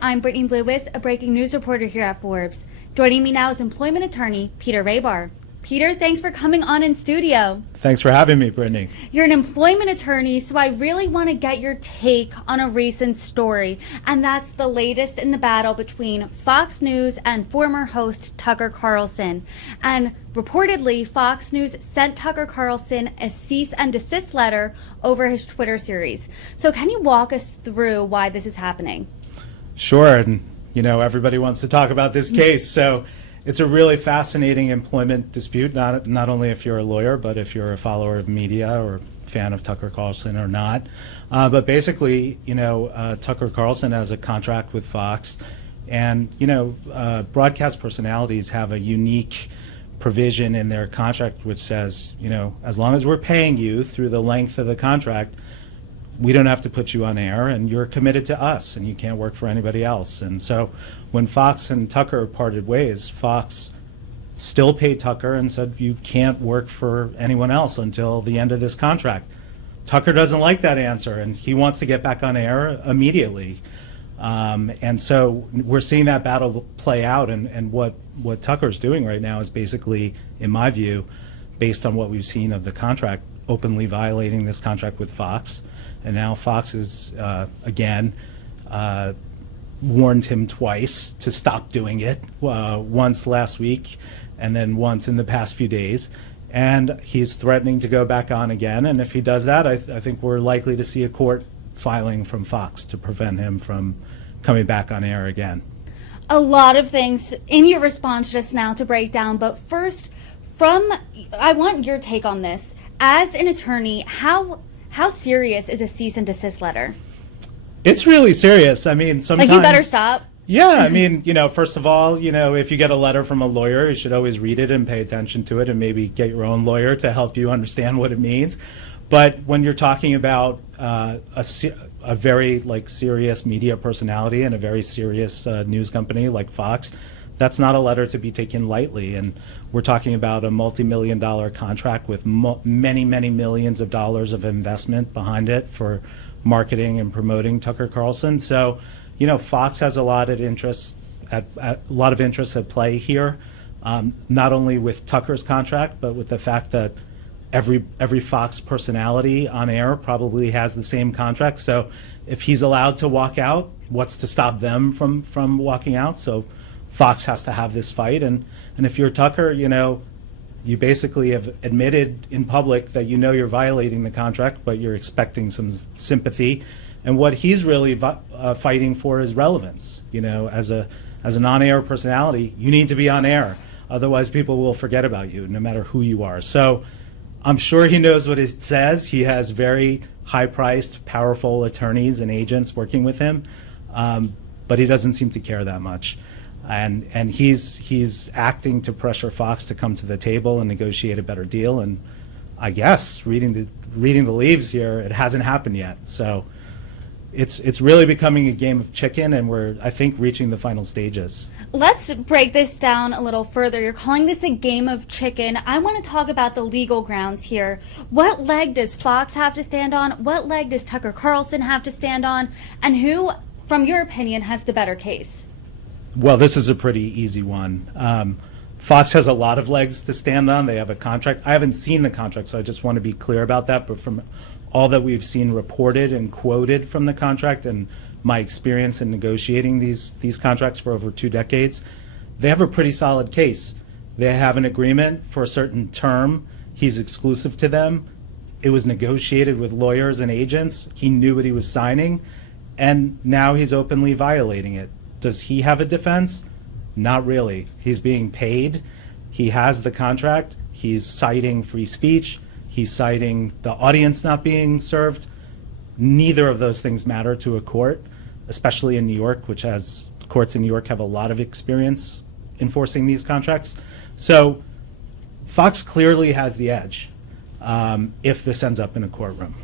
I'm Brittany Lewis, a breaking news reporter here at Forbes. Joining me now is employment attorney Peter Raybar. Peter, thanks for coming on in studio. Thanks for having me, Brittany. You're an employment attorney, so I really want to get your take on a recent story, and that's the latest in the battle between Fox News and former host Tucker Carlson. And reportedly, Fox News sent Tucker Carlson a cease and desist letter over his Twitter series. So can you walk us through why this is happening? Sure, and everybody wants to talk about this case, so it's a really fascinating employment dispute, not only if you're a lawyer, but if you're a follower of media or fan of Tucker Carlson or not. But basically, Tucker Carlson has a contract with Fox, and broadcast personalities have a unique provision in their contract which says, as long as we're paying you through the length of the contract, we don't have to put you on air, and you're committed to us, and you can't work for anybody else. And so when Fox and Tucker parted ways, Fox still paid Tucker and said, you can't work for anyone else until the end of this contract. Tucker doesn't like that answer, and he wants to get back on air immediately. And so we're seeing that battle play out, and what Tucker's doing right now is basically, in my view, based on what we've seen of the contract, openly violating this contract with Fox. And now Fox is, again, warned him twice to stop doing it, once last week and then once in the past few days. And he's threatening to go back on again. And if he does that, I think we're likely to see a court filing from Fox to prevent him from coming back on air again. A lot of things in your response just now to break down, but first, I want your take on this. As an attorney, how serious is a cease and desist letter? It's really serious. I mean, sometimes... Like, you better stop? Yeah, I mean, first of all, if you get a letter from a lawyer, you should always read it and pay attention to it and maybe get your own lawyer to help you understand what it means. But when you're talking about a very serious media personality and a very serious news company like Fox, that's not a letter to be taken lightly. And we're talking about a multi-million-dollar contract with many, many millions of dollars of investment behind it for marketing and promoting Tucker Carlson. So, Fox has a lot of interests at play here, not only with Tucker's contract, but with the fact that every Fox personality on air probably has the same contract. So if he's allowed to walk out, what's to stop them from walking out? So Fox has to have this fight, and if you're Tucker, you basically have admitted in public that you're violating the contract, but you're expecting some sympathy, and what he's really fighting for is relevance. As an on-air personality, you need to be on air, otherwise people will forget about you, no matter who you are. So I'm sure he knows what it says. He has very high-priced, powerful attorneys and agents working with him, but he doesn't seem to care that much. And he's acting to pressure Fox to come to the table and negotiate a better deal. And I guess reading the leaves here, it hasn't happened yet. So it's really becoming a game of chicken, and we're, I think, reaching the final stages. Let's break this down a little further. You're calling this a game of chicken. I want to talk about the legal grounds here. What leg does Fox have to stand on? What leg does Tucker Carlson have to stand on? And who, from your opinion, has the better case? Well, this is a pretty easy one. Fox has a lot of legs to stand on. They have a contract. I haven't seen the contract, so I just want to be clear about that. But from all that we've seen reported and quoted from the contract and my experience in negotiating these contracts for over 2 decades, they have a pretty solid case. They have an agreement for a certain term. He's exclusive to them. It was negotiated with lawyers and agents. He knew what he was signing, and now he's openly violating it. Does he have a defense? Not really. He's being paid. He has the contract. He's citing free speech. He's citing the audience not being served. Neither of those things matter to a court, especially in New York, which has courts in New York have a lot of experience enforcing these contracts. So Fox clearly has the edge if this ends up in a courtroom.